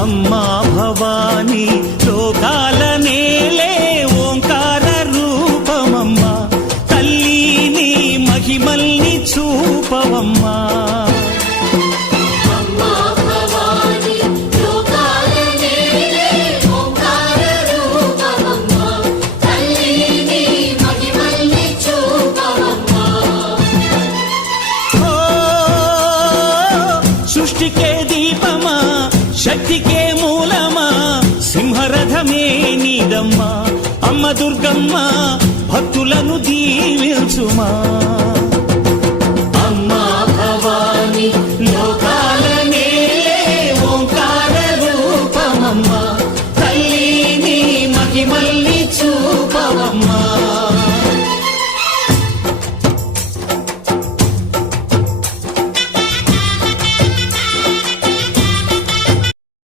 అమ్మా భవానీ లోకాల నేలే ఓంకార రూపమమ్మా, తల్లి నీ మహిమల్ని చూపవమ్మా. సృష్టికే దీపమా, శక్తికే మూలమా, సింహరథమే నీదమ్మా. అమ్మ దుర్గమ్మ భక్తులను దీవించుమా.